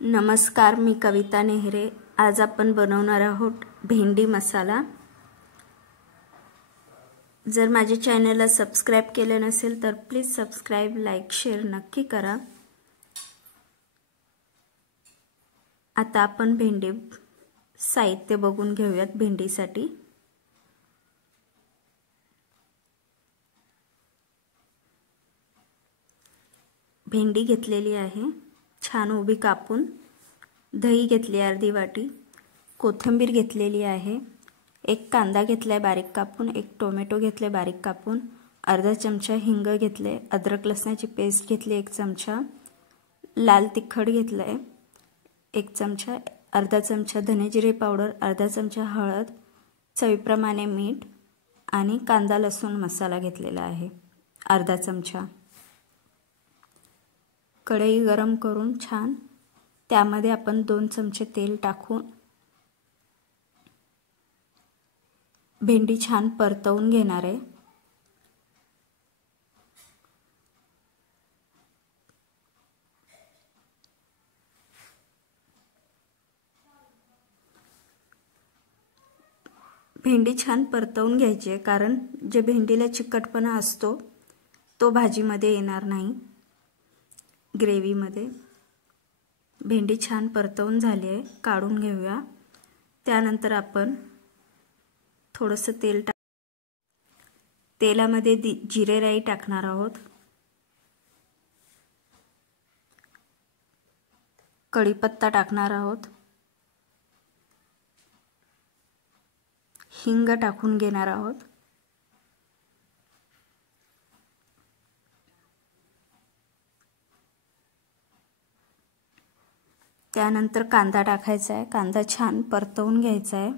नमस्कार, मी कविता नेहरे। आज आपण बनवणार आहोत भेंडी मसाला। जर माझ्या चॅनलला सबस्क्राइब केले नसेल तर प्लीज सबस्क्राइब, लाईक, शेअर नक्की करा। आता आपण भेंडी साहित्य बघून घेऊयात। भेंडीसाठी भेंडी घेतलेली आहे, छान उभी कापून। दही घेतली अर्धी वाटी, कोथिंबीर घेतलेली आहे, एक कांदा घेतलाय बारीक कापून, एक टोमॅटो घेतले बारीक कापून, अर्धा चमचा हिंग घेतले, अद्रक लसणाची पेस्ट घेतली 1 चमचा, लाल तिखट घेतलंय 1 चमचा, अर्धा चमचा धने जिरे पावडर, अर्धा चमचा हळद, चवीप्रमाणे मीठ आणि कांदा लसूण मसाला घेतलेला आहे अर्धा चमचा। कढई गरम करून छान त्यामध्ये आपण 2 चमचे तेल टाकून भेंडी छान परतवून घेणार आहे। भेंडी छान परतवून घ्यायची आहे, कारण जे भेंडीला चिकटपणा असतो तो भाजीमध्ये येणार नाही। ग्रेव्हीमध्ये भेंडी छान परतवून झाली आहे, काढून घेऊया। त्यानंतर आपण थोडंसं तेलामध्ये जिरे राई टाकणार आहोत, कढीपत्ता टाकणार आहोत, हिंग टाकून घेणार आहोत, त्यानंतर कांदा टाकायचा आहे। कांदा छान परतवून घ्यायचा आहे।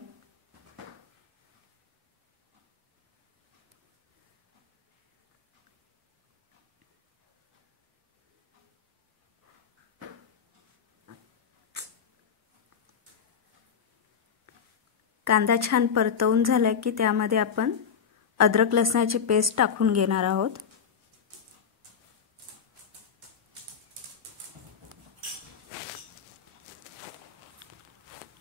कांदा छान परतवून झाला की त्यामध्ये आपण अद्रक लसणाची पेस्ट टाकून घेणार आहोत।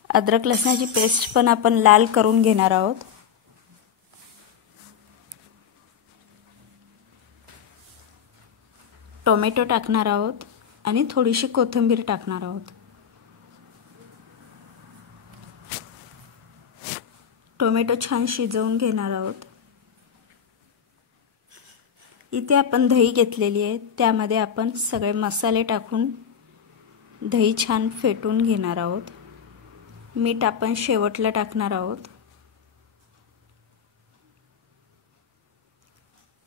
अद्रक लसणाची पेस्ट पण आपण लाल करून घेणार आहोत। टोमॅटो टाकणार आहोत आणि थोडीशी कोथिंबीर टाकणार आहोत। टोमॅटो छान शिजवून घेणार आहोत। इथे आपण दही घेतलेली आहे, त्यामध्ये आपण सगळे मसाले टाकून दही छान फेटून घेणार आहोत। मीठ आपण शेवटला टाकणार आहोत,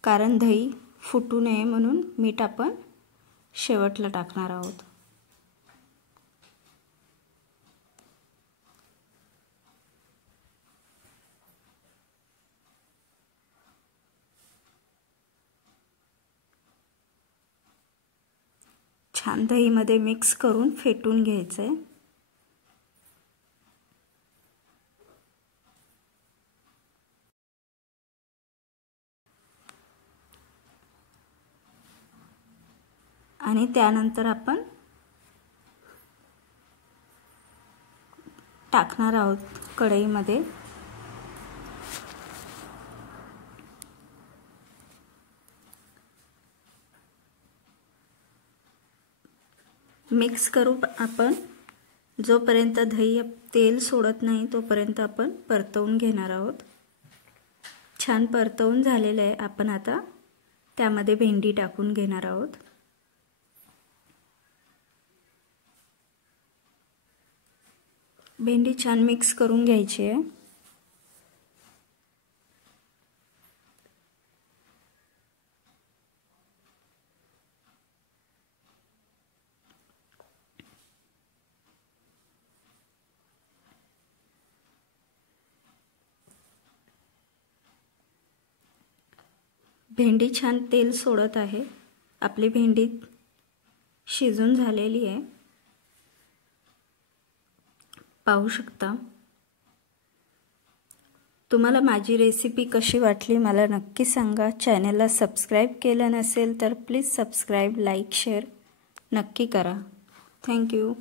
कारण दही फुटू नये म्हणून मीठ आपण शेवटला टाकणार आहोत। छान दहीमध्ये मिक्स करून फेटून घ्यायचं आहे। आणि त्यानंतर आपण टाकणार आहोत कढईमध्ये। मिक्स करू आपण, जोपर्यंत दही तेल सोडत नाही तोपर्यंत आपण परतवून घेणार आहोत। छान परतवून झालेलं आहे। आपण आता त्यामध्ये भेंडी टाकून घेणार आहोत। भेंडी छान मिक्स करून घ्यायची आहे। भेंडी छान तेल सोडत आहे। आपली भेंडी शिजून झालेली आहे, पाहू शकता। तुम्हाला माझी रेसिपी कशी वाटली मला नक्की सांगा। चॅनलला सबस्क्राइब केलं नसेल तर प्लीज सबस्क्राइब, लाईक, शेअर नक्की करा। Thank you.